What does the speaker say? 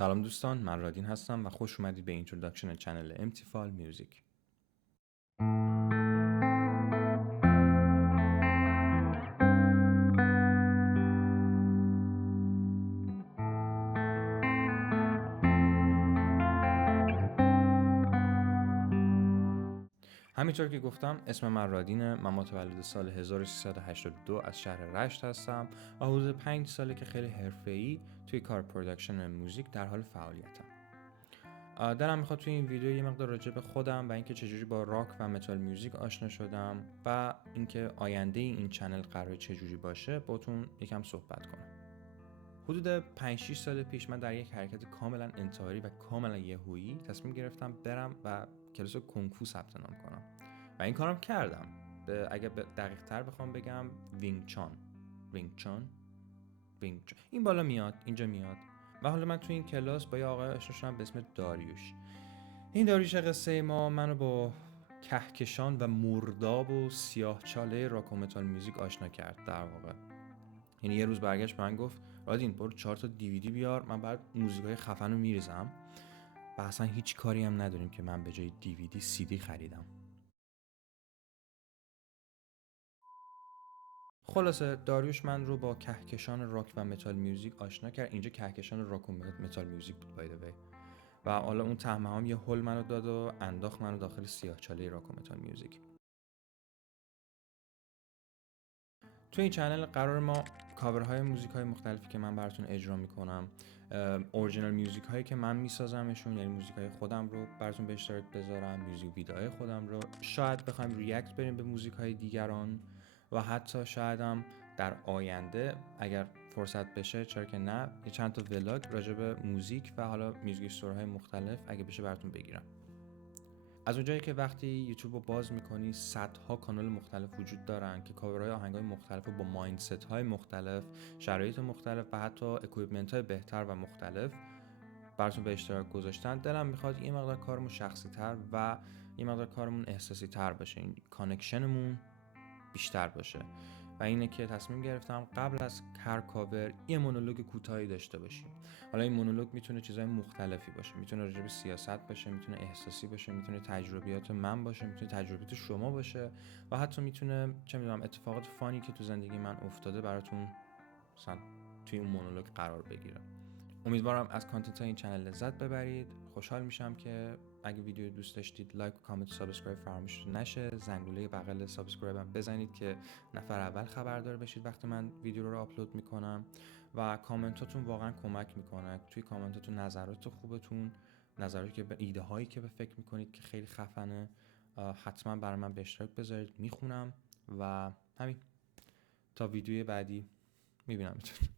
سلام دوستان، من رادین هستم و خوش اومدید به اینتروداکشن چنل امتیفال میوزیک. همینطور که گفتم اسم من رادینه. من متولد سال 1382 از شهر رشت هستم و حدود 5 ساله که خیلی حرفه‌ای توی کار پروداکشن موزیک در حال فعالیتم. دلم میخواد توی این ویدیو یه مقدار راجع به خودم و اینکه چجوری با راک و متال میوزیک آشنا شدم و اینکه آینده این چنل قراره چجوری باشه باتون یکم صحبت کنم. حدود 5-6 سال پیش من در یک حرکت کاملا انتحاری و کاملا یهویی تصمیم گرفتم برم و کلاس کنگ فو ثبت نام کنم و این کارم کردم. اگه دقیق تر بخوام بگم وینگ چان این بالا میاد، اینجا میاد. و حالا من تو این کلاس با یه آقای آشنا شدم به اسم داریوش. این داریوش قصه ما منو با کهکشان و مرداب و سیاهچاله راک و متال میوزیک آشنا کرد در واقع. یعنی یه روز برگشت به من گفت رادین برو 4 تا دیویدی بیار، من بعد موزیکای خفن رو میریزم و اصلا هیچ کاری هم نداریم که من به جای دیویدی CD خریدم. خلاصه داریوش من رو با کهکشان راک و متال میوزیک آشنا کرد. اینجا کهکشان راک و متال میوزیک بود بای دی وی. و حالا اون تهمه‌ام یه هول منو داد و انداخت منو داخل سیاهچاله راک و متال میوزیک. تو این چنل قرار ما کاورهای موزیک های مختلفی که من براتون اجرا میکنم، اورجینال میوزیک هایی که من میسازمشون، یعنی موزیک های خودم رو براتون به اشتراک بذارم، میوزیک ویدیوهای خودم رو، شاید بخوایم ریاکت بریم به موزیک های دیگران و حتی شاید هم در آینده اگر فرصت بشه، چرا که نه، یه چند تا ولاگ راجع به موزیک و حالا میوزیک استورهای مختلف اگه بشه براتون بگیرم. از اونجایی که وقتی یوتیوب رو باز میکنی صدها کانال مختلف وجود دارن که کاورهای آهنگای مختلف و با مایندست های مختلف، شرایط مختلف و حتی اکویپمنت های بهتر و مختلف براتون به اشتراک گذاشتن، دلم میخواد یه مقدار کارمون شخصی تر و یه مقدار کارمون احساسی تر باشه، این کانکشنمون بیشتر باشه. و اینه که تصمیم گرفتم قبل از هر کاور یه مونولوگ کوتاهی داشته باشیم. حالا این مونولوگ میتونه چیزای مختلفی باشه، میتونه راجع به سیاست باشه، میتونه احساسی باشه، میتونه تجربیات من باشه، میتونه تجربیات شما باشه و حتی میتونه چه میدونم اتفاقات فانی که تو زندگی من افتاده براتون مثلا توی اون مونولوگ قرار بگیره. امیدوارم از کانتنت این چنل لذت ببرید. خوشحال میشم که اگه ویدیو دوست داشتید لایک و کامنت و سابسکرایب فراموش نشه. زنگوله بغل سابسکرایب هم بزنید که نفر اول خبردار بشید وقتی من ویدیو رو آپلود میکنم و کامنتاتون واقعا کمک میکنه. توی کامنتاتون نظرات خوبتون، نظراتی که به ایده هایی که به فکر میکنید که خیلی خفنه، حتما برای من به اشتراک بذارید، میخونم. و همین، تا ویدیوی بعدی میبینمتون.